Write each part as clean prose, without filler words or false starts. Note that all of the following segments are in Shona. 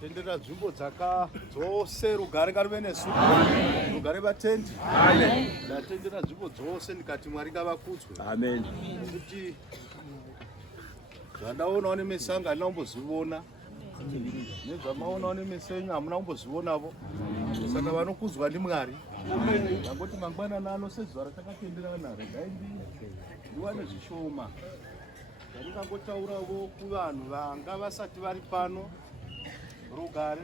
tendera nzvimbo dzose rugare ngaruve nesu, rugare vatendi. Ndatendera nzvimbo dzose ndikati Mwari ngavakudzwe. Amen. Kuti zvandaonawo nemeso angu handina kumbozviona, nezvamaonawo nemeso enyu hamuna kumbozvionavo, saka vanokudzwa ndiMwari. Ndangoti mangwanani ano sezuva ratakatenderana regai ndiwane zvishoma ndingangotaurawo kuvanhu vanga vasati vari pano. Rugare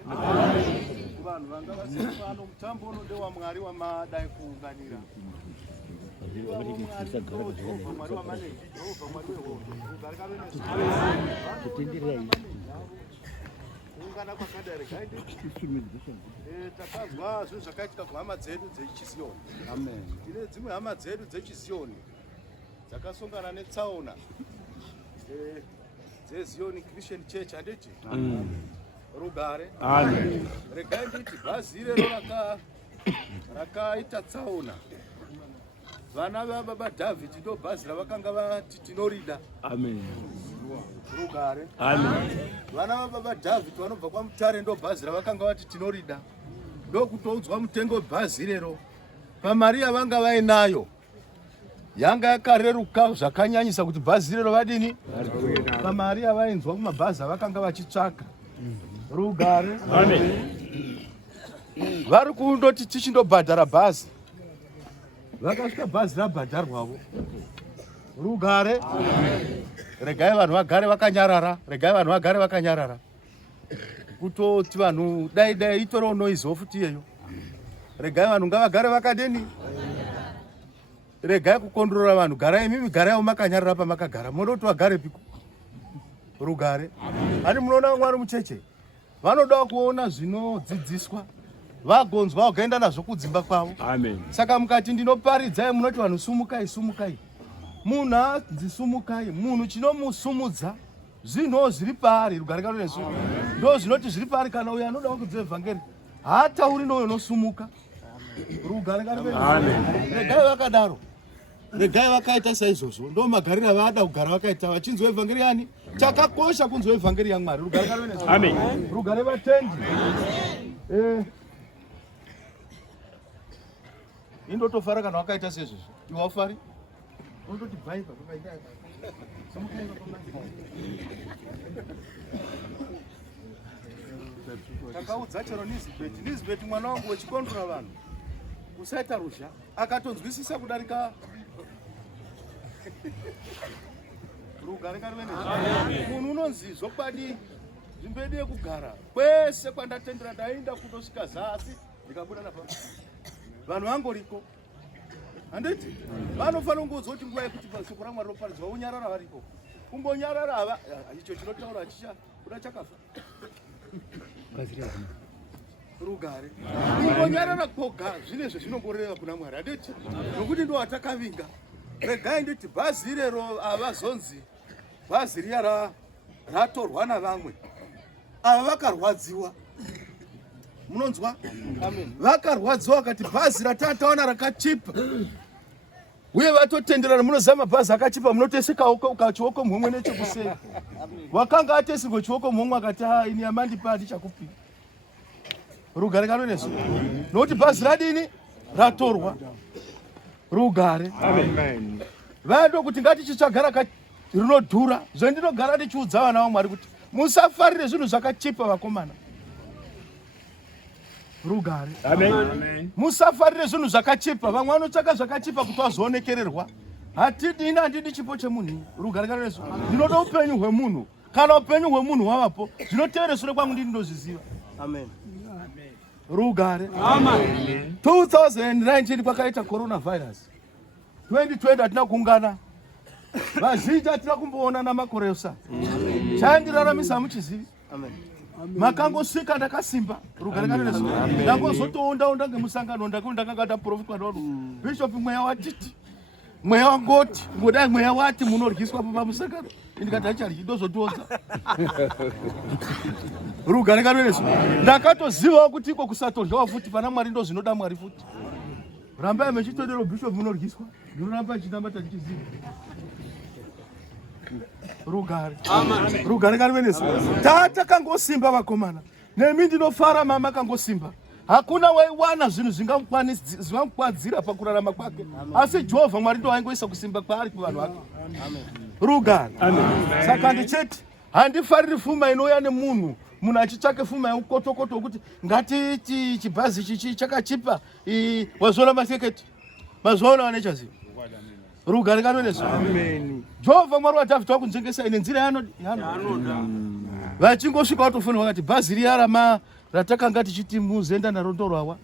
kuvanhu vanga vasati pano, mutambo uno ndewaMwari wamadai kuunganira. Mwari wamanegi, Jehovha Mwari wehondo, rugare kave nesu. Kuungana kwakadai regai takazwa zvinhu zvakaitika kuhama dzedu dzechiZioni. Amen. Tine dzimwe hama dzedu dzechiZioni dzakasongana netsaona dzeZion Christian Church, handiti? Rugare. Amen. Regai nditi bhazi irero rakaita tsaona. Vana vaBaba David ndo bhazi ravakanga vati tinorida. Amen. Rugare. Amen. Vana vaBaba David vanobva kwaMutare ndo bhazi ravakanga vati tinorida. Ndokutoudzwa mutengo webhazi irero pamari yavanga vainayo yanga yakareruka zvakanyanyisa kuti bhazi irero vadini pamari yavainzwa kumabhazi avakanga vachitsvaka. Rugare. Amen. Vari kundoti tichindobhadhara bhazi, vakasvika bhazi rabhadharwavo. Rugare. Regai vanhu vagare vakanyarara, regai vanhu vagare vakanyarara. Kutoti vanhu dai itoriwo noise futi iyeyo. Regai vanhu ngavagare vakadeni. Regai kukondorora vanhu, garai mimi, garaiwo makanyarara pamakagara. Munoti vagare piko. Rugare. Ani munoona Mwari mucheche vanoda kuona zvinodzidziswa vagonzwa vakaenda nazvo kudzimba kwavo. Amen. Saka mukati ndinoparidzai munoti vanhu sumukai, sumukai. Munhu hanzi sumukai, munhu chinomusumudza zvinhu zviri paari. Rugare kave nesu. Ndo zvinoti zviri paari kana uyo anoda kudzidza evhangeri haatauri nouyo unosumuka. Rugare kave nesu. Amen. Regai vakadaro, regai vakaita saizvozvo, ndo magariro avada kugara vakaita vachinzwa evhangeri yani. Chakakosha kunzwa evhangeri yaMwari. Rugare kave nesu. Amen. Rugare vatendi. Indotofara kana wakaita sezvozvo. Iwe aufari? Unototi bhaipa pakaita. Takaudza chero Nizibeti mwana wangu wechikondora vanhu usaita rusha, akatonzwisisa kudarika. Rugare kave nesu. Munhu unonzi zokwadi zvimbedi yekugara kwese kwandatendera ndaenda kutosvika zasi ndikabuda napa. Vanhu vangoriko, handiti? Vanofanira kungoziva kuti nguva yekuti shoko raMwari roparidzwa unyarara variko. Kumbonyarara icho chinotaura kuda chakafa. Rugare. Kumbonyarara koga zvinezvo zvinongoreva kuna Mwari, handiti? Nokuti ndo watakavinga. Regai nditi bhazi irero havazonzi bhazi riya ratorwa navamwe. Ava vakarwadziwa. Munonzwa? Amen. Vakarwadziwa vakati bhazi ratataona rakachipa. Uye vatotenderana, munozama bhazi akachipa munoteseka ukachioko mumwe nechekusei. Wakanga atesirwa chioko mumwe akati ini amandipa handichakupi. Rugare kave nesu. Nokuti bhazi radini ratorwa. Rugare. Amen. Vado kuti ngatichitsvaga rinodhura. Zvendinogara ndichiudza vana vaMwari kuti musafarire zvinhu zvakachipa vakomana. Rugare. Amen. Musafarire zvinhu zvakachipa. Vamwe vanotsvaka zvakachipa kuti vazoonekererwa. Hatidini, handidi chipo chemunhu. Rugare kave nesu. Ndinoda upenyu hwemunhu. Kana upenyu hwemunhu hwavapo, zvinotevere sure kwangu ndini ndozviziva. Amen. Rugare. Amen. 2019 kwakaita coronavirus. 2020 hatina kuungana. Vazhinji hatina kumboonana makore osa. Chaindiraramisa muchizivi. Amen. Makangosvika ndakasimba. Rugare kave nesu. Ndangozotoonda ngemusangano ndakanga ndaprofitwa ndono. Bishop mweya watiti. Mweya wangoti, ngodai mweya wati munoryiswa pamusangano. Ndikati hachari ndozotonza. Rugare kave nesu. Ndakatozivawo kuti iko kusatondwa futi pana Mwari ndo zvinoda Mwari futi. Rambai mechitodero bishop munoryiswa. Ndinoramba ndichinambata ndichiziva. Rugare. Amen. Rugare kave nesu. Tata kangosimba vakomana. nemi ndinofara mama kangosimba. Hakuna waiwana zvinhu zvingamukwadzira pakurarama kwake. Asi Jehovha Mwari ndo aingoisa kusimba kwaari kuvanhu vake. Rugare. Saka ndichiti handifariri pfuma inouya nemunhu achitsvake pfuma yeukotokoto wekuti ngatiti chibhazi chichi chakachipa wazoona maseketi mazoona vanechaziva. Rugare nganoneso. Jehovha Mwari waDhavhidhi wakunzengesa ine nzira yanoda. Vachingosvika watofonera vakati bhazi riya ratakanga tichiti muzenda naro ndorwawa.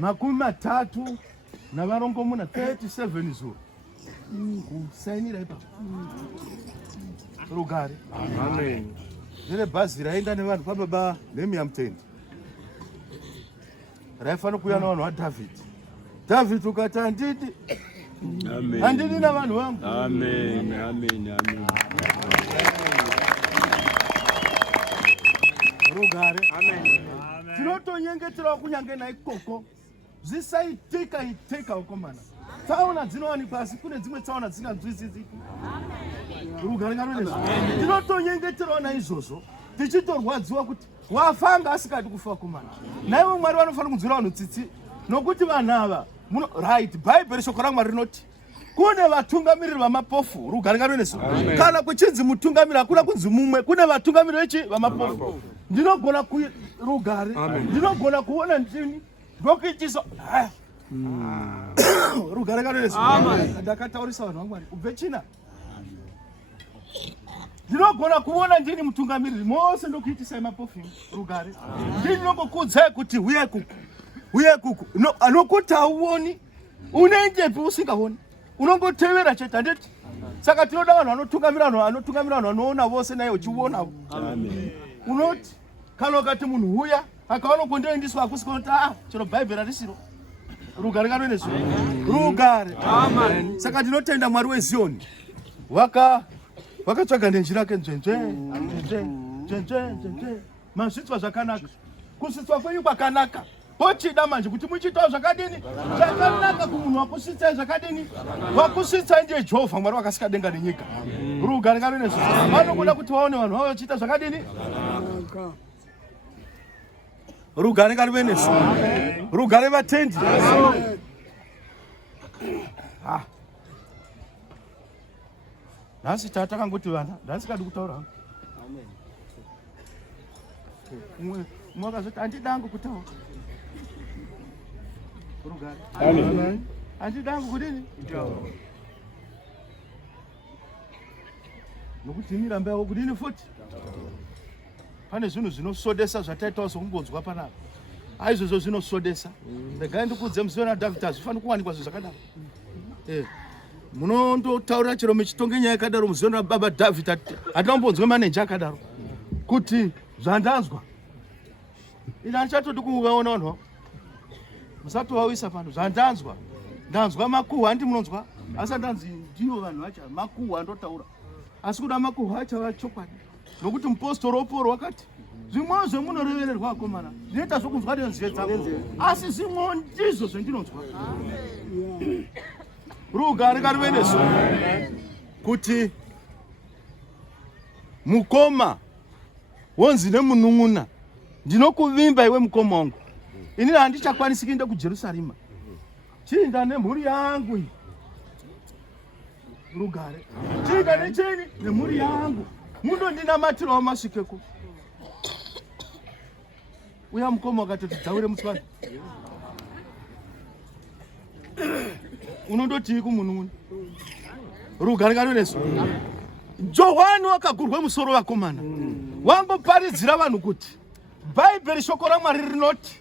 37 zuva kusainira ipapo. Rugare. Amen. Ndine bhazi raenda nevanhu pababa neMiamutende. Raifanira kuuya navanhu vaDhavhidhi. Dhavhidhi ukati handidi. Amen. Handidi navanhu vangu. Amen. Amen. Amen. Rugare. Amen. Tinotonyengetera kunyange naikoko zvisaitika ukomana. Tsaona dzinowanikwa asi kune dzimwe tsaona dzisinganzwisisiki. Rugare nganoneso. Tinotonyengeterawo naizvozvo tichitorwadziwa kuti wafanga asikadi kufa komana. Naivo Mwari vanofanira kunzwira vanhu tsitsi nokuti vanhu ava right Bhaibheri shoko raMwari rinoti kune vatungamiriri vamapofu. Rugare nganoneso. Kana kuchinzi mutungamiriri hakuna kunzi mumwe, kune vatungamiriri vechi vamapofu. Ndinogona Rugare. Ndinogona kuona ndini ndokuitiso Rugare nganoneso. Ndakataurisa vanhu vaMwari kubve China. Ndinogona kuona ndini mutungamiriri mose ndokuitisai mapofu. Rugare. Ndinongokuudzai kuti uye kuku nokuti hauoni unenjepi usingaoni unongotevera chete handiti. Saka tinoda vanhu vanotungamira vanhu vanoona vose naye uchiuonawo. Unoti kana ukati munhu uya akaona kundoendiswa hakusika unoti chero Bhaibheri harisiro. Rugare nganoneso. Rugare. Saka ndinotenda Mwari weZioni vakatsvaga nenzira yake nzvenzve mazvitswa zvakanaka. Kusitswa kwenyu kwakanaka. Pochida manje kuti muchitawo zvakadini zvakanaka kumunhu wakusvitsai zvakadini wakusvitsai ndiye Jehovha Mwari wakasika denga nenyika. Rugare nganoneso. Vanokuda kuti vaone vanhu vavo vachiita zvakadini. Rugare nganoneso. Rugare vatendi. Nhasi takangoti vana ndasikadi kutaura. Umwe akazoti handidangu kutaura. Rugare. Amen. Handidangu kudini? Nokuti miramba yavo kudini futi. Pane zvinhu zvinosodesa zvataitawo sokungonzwa panapa. Aizvozvo zvinosodesa. Regai ndikudze musoro naDhavhidhi hazvifaniri kuwanikwa zvinhu zvakadaro. Munondotaurira chero muchitonge nyaya yakadaro muzona baba Dhavhidhi hatambonzwe maneja akadaro kuti zvandanzwa ina handichatodi kuvaona vanhu musatovawisa pano ndanzwa makuhwa handi munonzwa asi handanzi ndivo vanhu vacha makuhwa andotaura asi kuda makuhwa achava chokwadi nokuti mupostori woporo wakati zvimwewo zvemunorevererwa akomana zvinoita zvokunzwa nenzeve dzangu asi zvimwewo ndizvo zvendinonzwa. Rugare nganoneso. Kuti mukoma wonzi nemunun'una ndinokuvimba iwe mukoma wangu inini handichakwanisi kuenda kuJerusarema chiinda nemhuri yangu iyi. Rugare. Chiinda nechini nemhuri yangu mundondinamatirawo masvikeko. Uya mukoma wakatoti dzaure mutswani. Unondoti kumunun'una. Rugare nganoneso. Johani wakagurwa musoro vakomana wangoparidzira vanhu kuti Bhaibheri shoko raMwari rinoti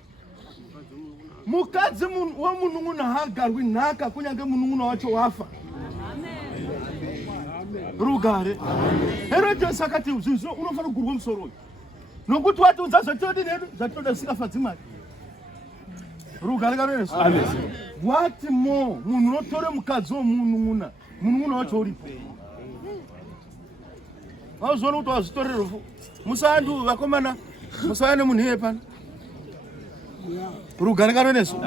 mukadzi womunun'una haagarwi nhaka kunyange munun'una wacho wafa. Rugare. Herodhesi akati zvinhu unofanira kugurwa musoro uyu nokuti watiudza zvatodi nedu zvatinoda zvisingafadzi Mwari. Rugare nganoneso. Wati mo munhu unotore mukadzi womunun'una munun'una wacho uripo. Vazoona kuti wazvitorera rufu. Musandu vakomana musaya nemunhu iye pano. Rugare nganoneso.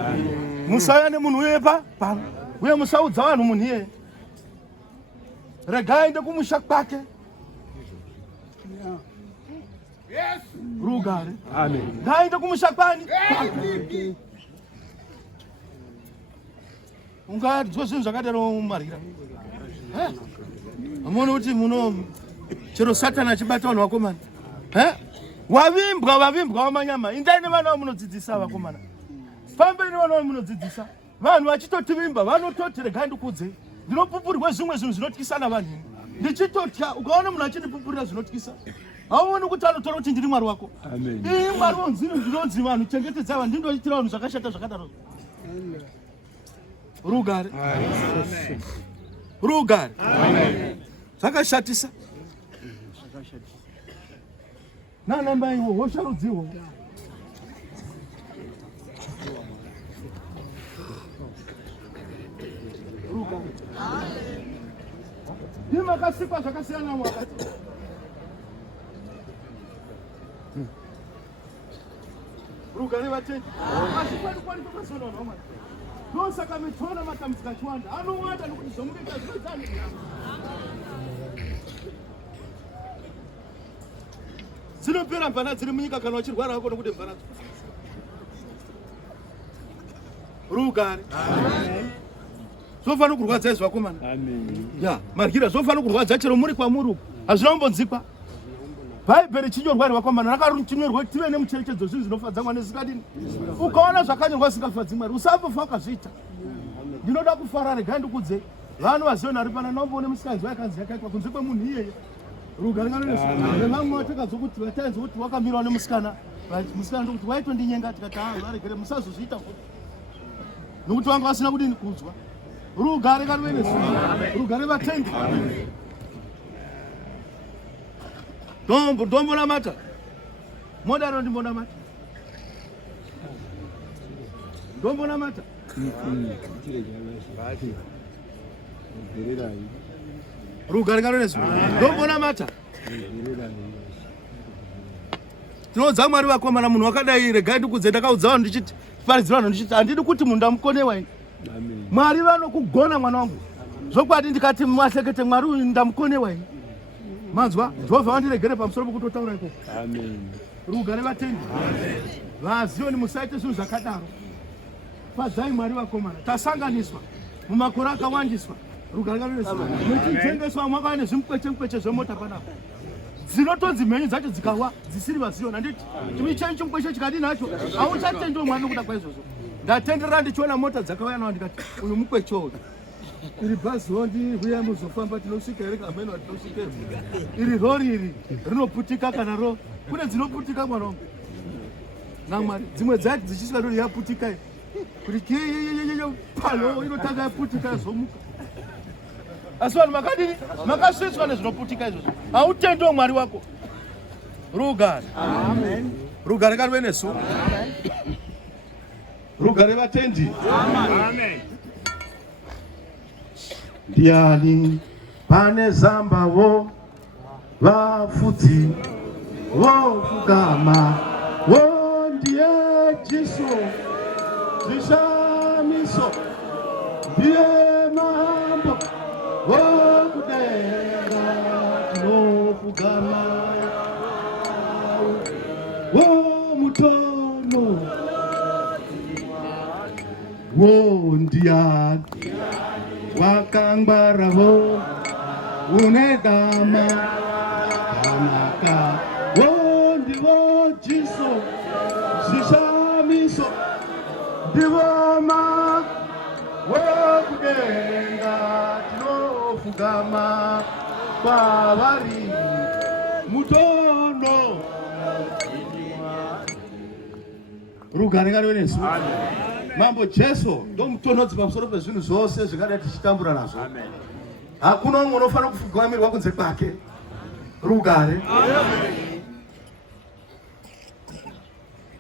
Musaya nemunhu iye pano. Uye musaudza vanhu munhu iye. Regai aende kumusha kwake. rugare. Amen. Ngaende kumushakani. Ungadzwa zvinhu zvakadaro marira. Amone kuti muno chero Satani achibata vanhu vakomana. Wavimbwa wamanyama. Indai nevana munodzidzisa vakomana. Fambai nevana munodzidzisa. Vanhu vachitotivimba vanototi regai ndikudze. Ndinopupurirwa zvimwe zvinhu zvinotyisa navanhu. Ndichitotya ukaona munhu achinipupurira zvinotyisa. Hauoni kuti anotora kuti ndiri Mwari wako. Amen. Mwari wanzino ndinonzi vanhu chengetedza vanhu ndindoitira vanhu zvakashata zvakadaro. Rugare. Amen. Rugare. Amen. Zvakashatisa. Namba iwo hosharudziwo. Rugare. Ndimakasikwa zvakasiyana mwakati. Rugare vatendi. Kwani kwasona nomwe. Nosaka mitona matambudziko achwanda. Anowanda nokuti zvomuita zvinotani. Dzinopera mbana dziri munyika kana wachirwara wako nokuti mbana. Rugare. Amen. Zvofanira kurwadza izvo vakomana. Amen. Ya, margira zvofanira kurwadza chero muri kwamuri. Hazvina kumbonzikwa. Bhaibheri chinyorwa vakomana rakarunyorwa kuti tive nemucherechedzo zvinhu zvinofadza Mwari zvikadini. Ukaona zvakanyorwa zvisingafadzi Mwari usapofa ukazviita. Ndinoda kufara regai ndikudze. Vanhu vaziona ari pana naomboone musikanzwa yakanzi yakaitwa kunze kwemunhu iyeye. Rugare nganoneso. Vamwe vatakadzwa kuti vatainzwa kuti wakamirawo nemusikana. Musikana ndokuti waitondinyenga tikati varegere musazozviita futi. Nokuti vanga vasina kudini kunzwa. Rugare nganoneso. Rugare vatendi. Dombo namata. Modaro ndi namata. Dombo namata. Rugare nganoneso. Dombo namata. Tinodza Mwari vakomana munhu wakadai regai ndikudze ndakaudza vanhu ndichiti paridzira vanhu ndichiti handidi kuti munhu ndamukonewa ini. Amen. Mwari vanokugona mwana wangu. Zvokwadi ndikati mwasekete Mwari uyu ndamukonewa ini. Manzwa Jehovha wandiregere pamusoro pokutotaura ikoko. Amen. Rugare vatendi. Amen. Vazioni musaite zvinhu zvakadaro. Padzai Mwari vakomana. Tasanganiswa mumakore akawandiswa. Rugare nganoneso. Muchitengeswa mwakava nezvimukweche zvemota panapo. Dzinotonzi mhenyu dzacho dzikawa dzisiri vaziona nditi. Chimicheni chimukweche chikadini nacho hauchatendiwo Mwari nokuda kwaizvozvo. Ndatenderera ndichiona mota dzakauya nawo ndikati uyu mukweche uyu. Iri bhazi hondi huya muzofamba tinosvika here kameno atinosvika iri rori iri rinoputika kana ro kune dzinoputika mwana wangu naMwari dzimwe dzati dzichisvika rori yaputika kuti palo inotanga yaputika yazomuka asi vanhu makadini makasvitswa nezvinoputika izvozvo hautendiwo Mwari wako. Rugare. Amen. Rugare ngarive nesu. Amen. Rugare vatendi. Amen. Ndiani pane zambawo vafudzi vofugama wo ndiye Jesu zvishamiso ndiye mambo wokudenga tinofugama wo mutono wo ndiani wakangwarawo unedama kanaka wo ndiwo Jesu zvishamiso ndivoma wokudenga tinofugama kwavari mutono. Rugare ngarive nesu. Mambo Jesu ndomutonodzi pamusoro pezvinhu zvose zvikadai tichitambura nazvo. Hakuna umwe unofanira kufugamirwa kunze kwake. Rugare.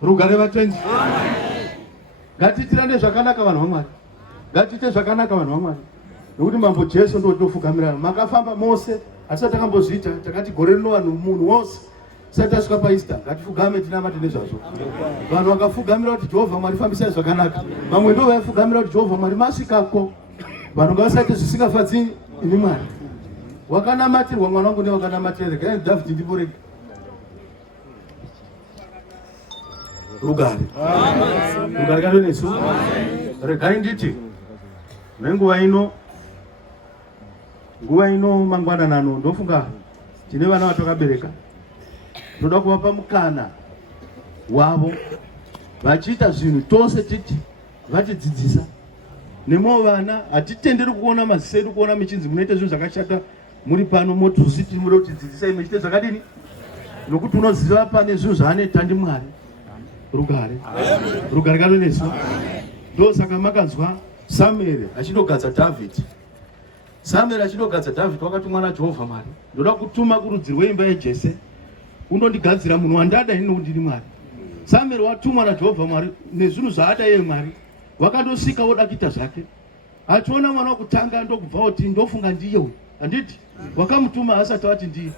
Rugare vatendi. Ngatiitirane zvakanaka vanhu vaMwari. Ngatiite zvakanaka vanhu vaMwari. Nokuti Mambo Jesu ndotofugamirana. Makafamba mose asi takambozviita takati gore rino vanhu munhu wose sati asvika paEaster ngatifugame tinamate nezvazvo. Vanhu vakafugamira kuti Jehovha Mwari fambisai zvakanaka. Vamwe ndo vaifugamira kuti Jehovha Mwari masvikako. Vanhu ngavasaite zvisingafadzi imi Mwari. Wakanamatirwa mwana wangu newakanamatirwa rega David ndiporega. rugare. Rugare kado nesu. Regai nditi. Nguva ino mangwana nano ndofunga tine vana vatokabereka. Toda kuvapa mukana wavo vachiita zvinhu tose titi vatidzidzisa. Nemo vana hatitenderi kuona maziso edu kuona michinzi munoita zvinhu zvakashata muri pano motuziti muri kutidzidzisa imwe chite zvakadini nokuti unoziva pane zvinhu zvaanoita ndiMwari. Rugare kado nesu. Ndosaka makanzwa Samueri achinogadza Dhavhidhi. Samueri achinogadza Dhavhidhi wakatumwa naJehovha Mwari. Ndoda kutuma kurudzi rweimba yeJese unondigadzira munhu wandada ini nokuti ndini Mwari. Samueri watumwa naJehovha Mwari nezvinhu zvaada iye Mwari. Wakandosvika woda kuita zvake. Achiona mwana wokutanga ndokubva kuti ndofunga ndiye uyu. Handiti wakamutuma asati wati ndiye.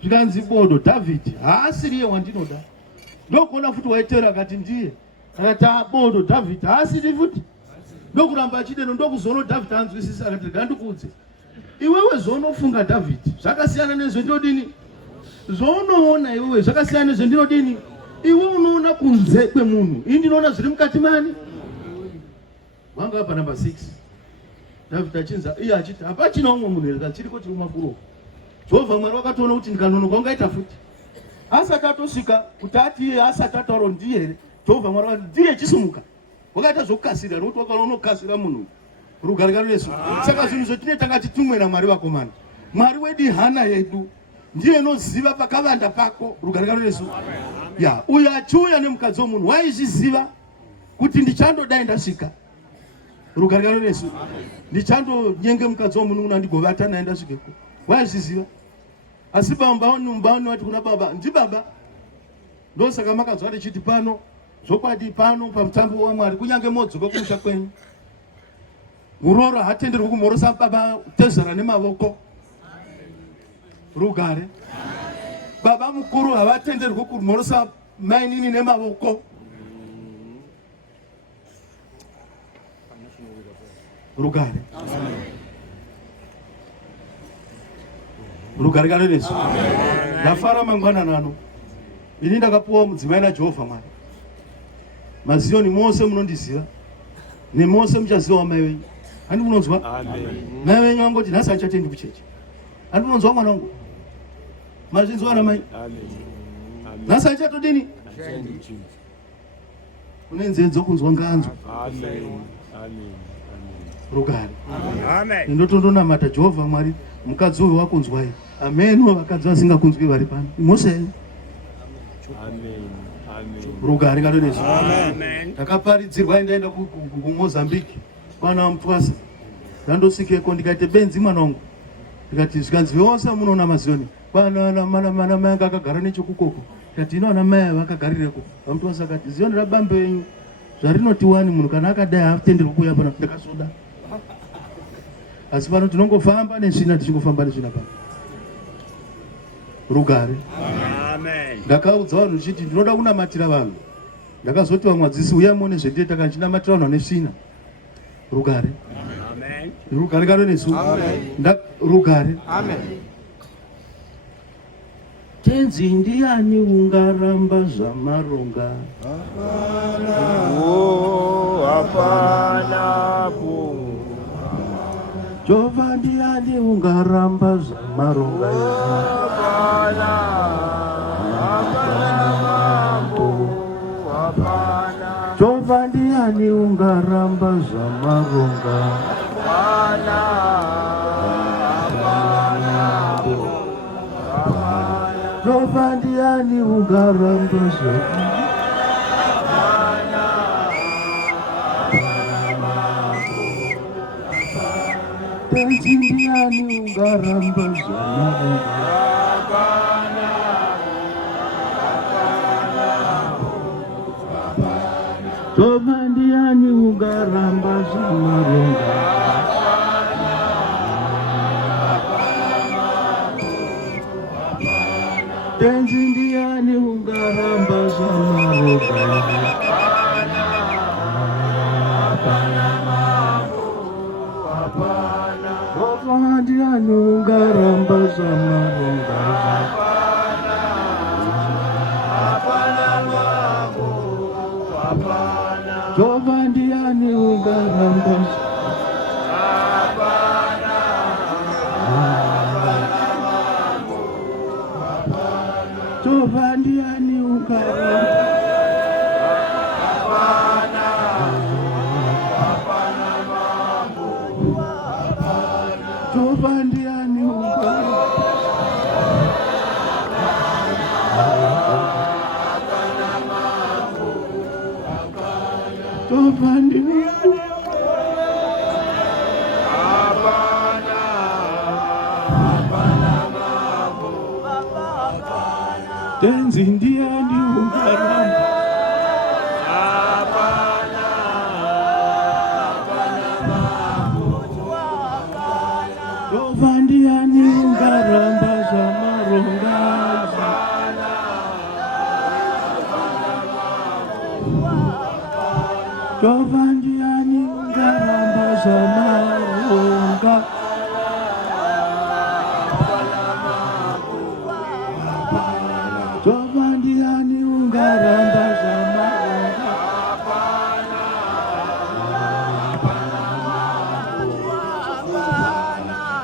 Zvikanzi bodo Dhavhidhi haasiri iye wandinoda. Ndokuona futi waitera akati ndiye. Akati bodo Dhavhidhi haasiri futi. Ndokuramba achideno ndokuzoona Dhavhidhi anzwisisa akati gandikudze. Iwewe zvonofunga Dhavhidhi zvakasiyana nezvendinodini. Zvounoona iwewe zvakasiyana nezvendinodini. Iwe unoona kunze kwemunhu. Ini ndinoona zviri mukati mani. Wanga apa number 6. Dhavhidhi achinza iye achiti hapachina umwe munhu here chiriko chiri mumaburo. Jehovha Mwari wakatoona kuti ndikanonoka ungaita futi. Asati atosvika kuti ati iye asati ataura ndiye here. Jehovha Mwari wakati ndiye chisumuka. Wakaita zvokukasira nokuti wakaona unokasira munhu. Rugare kado nesu. Saka zvinhu zvetinoita ngatitumwe naMwari vakomana. Mwari wedu hana yedu. Ndiye anoziva pakavanda pako. Rugare kado nesu. Ya, uyo achiuya nemukadzi womunhu waizviziva kuti ndichandodai ndasvika. Rugare kado nesu. Ndichandonyenge mukadzi womunhu unandigovata naye ndasvikeko. Waizviziva. Asi mumbaoni wati kuna baba, ndi baba. Ndosaka makazwa tichiti pano zvokwadi pano pamutambo waMwari kunyange modzoka kumusha kwenyu. Uroro hatenderwi kumhorosa baba tezera nemavoko. Rugare. Baba mukuru havatenderwi kumhorosa mai nini nemavoko. Rugare. Rugare kado nesu. Ndafara mangwana nano. Ini ndakapuwa mudzimai naJehovha Mwari. Mazioni mose munondiziva. Nemose muchaziva mai wenyu. Handi munonzwa? Amen. Mai wenyu wangoti nhasi achatendi kucheche. Handi munonzwa mwana wangu? Mazvinzwa na mai? Amen. Nhasi achatodini? Achatendi kucheche. Kune nzenzo kunzwa nganzwa. Amen. Amen. Rugare. Amen. Ndotondonamata Jehovha Mwari mukadzi uyu wakunzwai. Amen. Vakadzi vasingakunzwi vari pano. Mose. Amen. Rugare kado nesu. Amen. Ndakaparidzirwa ndaenda kuMozambique kwana Mutwasa. Ndandosvikeko ndikaite benzi mwana wangu. Ndikati zvikanzi vose munoona Mazioni. Kwana mana mai anga akagara nechokukoko. Ndikati inoona mai vakagarireko. Vamutwasa akati Zioni rabambe yenyu. Zvarinoti wani munhu kana akadai hatenderwi kuuya pano. Ndakazoda. Asi pano tinongofamba nezvina tichingofamba nezvina pano. Rugare. Amen. Ndakaudza vanhu chiti ndinoda kunamatira vanhu. Ndakazoti vamwadzisi uya muone zvendinoita kana chinamatira vanhu nesvina. Rugare. Amen. Rugare kado nesu. Amen. Rugare. Amen. Tenzi ndiani ungaramba zvamaronga? Hapana po. Jehovha ndiani ungaramba zvamaronga? Hapana. Hapana mambo. Hapana. Jehovha ndiani ungaramba zvamaronga? Hapana. Hapana mambo. Jehovha ndiani ungaramba zvamaronga? Tenzi ndiani ungaramba zvamaronga? Jehovha ndiani ungaramba zvamaronga? Tenzi ndiani ungaramba zvamaronga? Jehovha ndiani ungaramba zvamaronga? Hapana mambo. Tovandiani ungaramba Tovandiani ungaramba Tovandiani ungaramba Tovandiani Tenzindiani ungaramba Tovandiani ungaramba zamaronga Tovandiani ungaramba zamaronga Tovandiani ungaramba zamaronga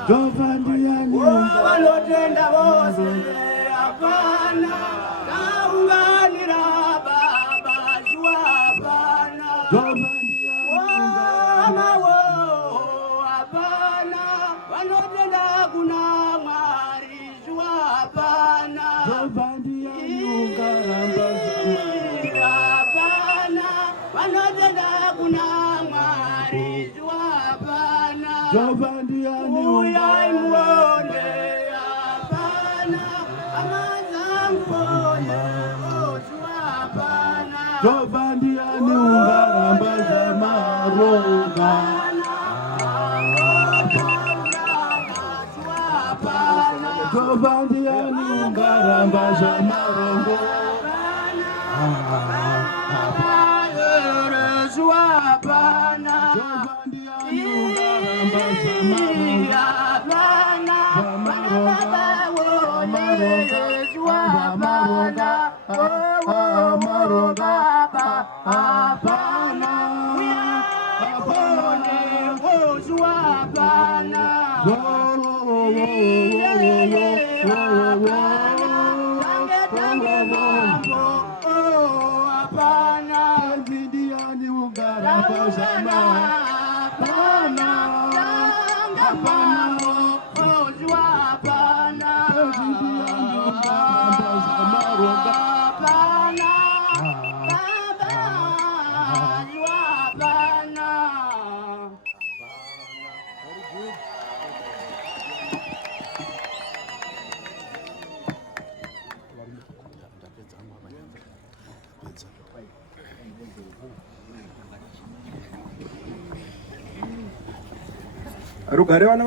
Tovandiani walotenda vose apana kaunganira baba jua apana wamawo apana walotenda kuna mwari jua apana Tovandiani ungaramba apana walotenda kuna mwari jua apana Tovandiani uyai muone apana amazangu oye ojua apana Tovandiani ungaramba zamaronga Tovandiani ungaramba zamaronga Tovandiani ungaramba Tenzindiani ungaramba zamaronga Arugare wana